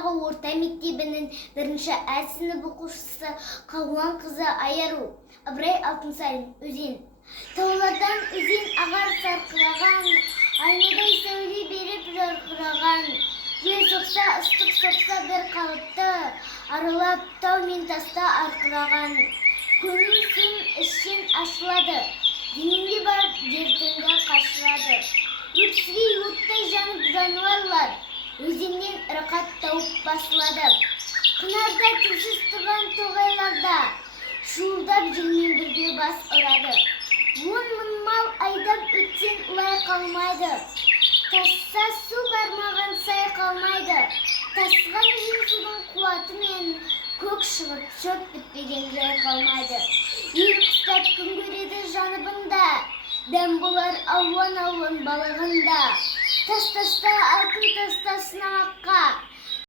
ауылындағы орта мектебінің 1-А сынып оқушысы Қауан қызы Айару. Ыбырай Алтынсарин. Өзен. Таулардан өзен ағар сарқыраған, айнадай сәуле беріп жарқыраған. Жел соқса, ыстық соқса бір қалыпты, аралап тау мен таста арқыраған. Көңіл сүм ішін ашылады, денемде бар дертіңді қашырады. Өксігей оттай жанып жануарлар, өзеннен рақат тауып басылады. Қынарда тілсіз тұрған тоғайларда, шуылдап желмен бірге бас ұрады. 10 мың мал айдап өтсен ұлай қалмайды, тасса су бармаған сай қалмайды. Тасыған өзен судың қуатымен көк шығып шөп бітпеген жай қалмайды. Ел құстап күн көреді жаныбында, дәм болар алуан балығында. Тастаста алтын тастасына аққа,